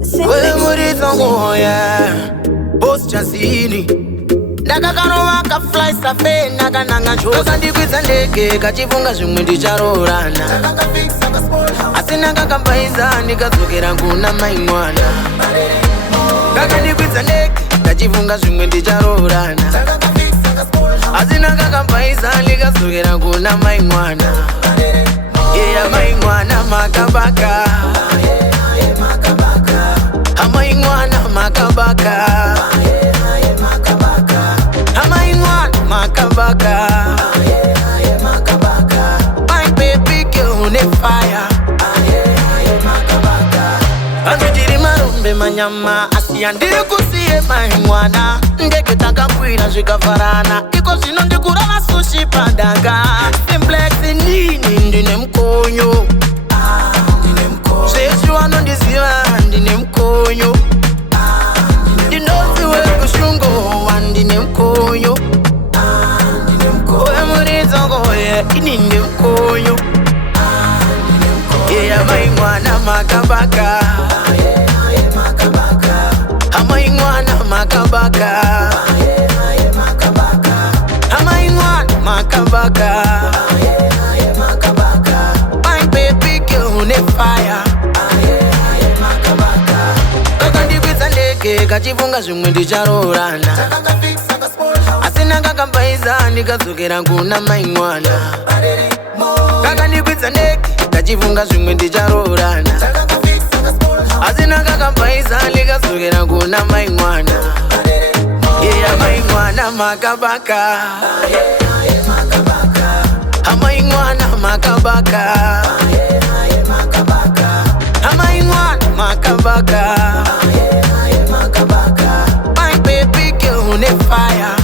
Wewe murizongo ya boss chasini Ndakakaro ka fly safe nakananga njozi Kakandikwidza ndege kachivunga zvimwe ndicharorana Asina kakambaiza ndikadzokera kuna mai mwana Kakandikwidza ndege kachivunga zvimwe ndicharorana Asina kakambaiza ndikadzokera kuna mai mwana Yeah, mai mwana makabaka Amai mwana makabaka Amai mwana makabaka My baby girl on fire Anujiri marumbe manyama Asiya ndiri kusiye mai mwana Ndeke takakwira zvikafarana Iko zvino ndikurava sushi padanga Simplex nini ndine mkonyo Zvezvi wanondiziva ndine mkonyo Ndinonzi wekushungo wandine mkonyo Oye murizongo ye inine mkonyo Yeah, mai mwana makabaka Amai mwana makabaka Amai mwana makabaka My baby girl on fire Kakandikwidza ndege kachivunga zvimwe ndicharorana Asina kakambaiza ndikadzokera kuna mai mwana Kakandikwidza ndege kachivunga zvimwe ndicharorana Asina kakambaiza ndikadzokera kuna mai mwana Yeah, mai mwana makabaka Amai mwana makabaka Amai mwana makabaka My baby girl on fire